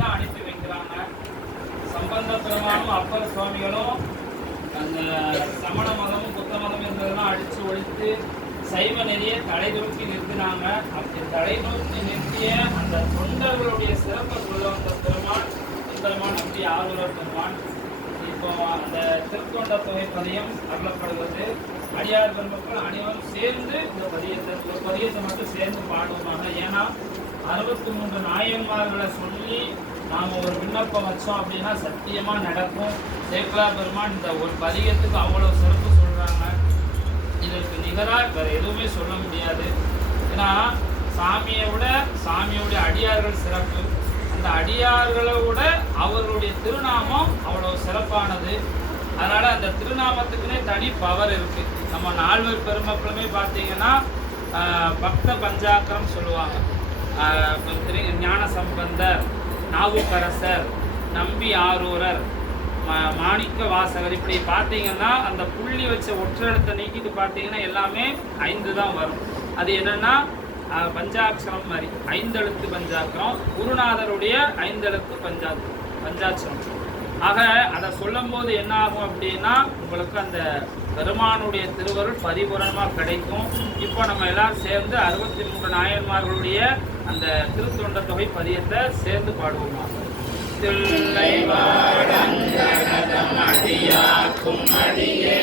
தான் அனுப்பி வைக்கிறாங்க. சம்பந்த பெருமானும் அப்பர் சுவாமிகளும் அந்த சமண மதமும் புத்த மதம் இருந்ததெல்லாம் அடித்து ஒழித்து சைவ நெறியை தலைதூக்கி நிறுத்தினாங்க. அப்படி தலைதூக்கி நிறுத்திய அந்த தொண்டர்களுடைய சிறப்பை சொல்ல வந்த பெருமான் பெருமான் நம்பி ஆரூரர் பெருமான். இப்போ அந்த திருத்தொண்ட தொகை பதியம் அருளப்படுவது. அடியார் பெருமக்கள் அனைவரும் சேர்ந்து இந்த பதியத்தை மட்டும் சேர்ந்து பாடுவாங்க. ஏன்னா 63 நாயன்மார்களை சொல்லி நாம் ஒரு விண்ணப்பம் வச்சோம் அப்படின்னா சத்தியமா நடக்கும். சேக்கலா பெருமான் இந்த ஒரு பதியத்துக்கு அவ்வளவு சிறப்பு சொல்றாங்க. இதற்கு நிகராக வேற எதுவுமே சொல்ல முடியாது. ஏன்னா சாமியை விட சாமியுடைய அடியார்கள் சிறப்பு. அந்த அடியார்களை விட அவர்களுடைய திருநாமம் அவ்வளவு சிறப்பானது. அதனால அந்த திருநாமத்துக்குன்னே தனி பவர் இருக்கு. நம்ம நால்வர் பெருமக்களுமே பார்த்தீங்கன்னா பக்த பஞ்சாக்கரம் சொல்லுவாங்க. ஞான சம்பந்தர், நாவுக்கரசர், நம்பி ஆரூரர், மாணிக்க வாசகர், இப்படி பார்த்தீங்கன்னா அந்த புள்ளி வச்ச ஒற்றெழுத்தை நீக்கிட்டு பார்த்தீங்கன்னா எல்லாமே 5 தான் வரும். அது என்னன்னா பஞ்சாட்சரம் மாதிரி 5 எழுத்து பஞ்சாட்சரம். குருநாதருடைய 5 எழுத்து பஞ்சாட்சரம். ஆக அதை சொல்லும் போது என்ன ஆகும் அப்படின்னா உங்களுக்கு அந்த பெருமானுடைய திருவருள் பரிபூரணமாக கிடைக்கும். இப்போ நம்ம எல்லாரும் சேர்ந்து 63 நாயன்மார்களுடைய அந்த திருத்தொண்ட தொகை பதியத்தை சேர்ந்து பாடுவோமா? தில்லை வாழங்கடதமடியாக்கும் அடியே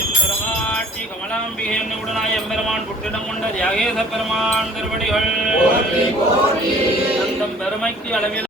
எம்பெருமாட்டி கமலாம்பிகை என்னுடனாய் எம்பெருமான் புற்றிடம் கொண்ட தியாகேச பெருமான் திருவடிகள் பெருமைக்கு அளவில்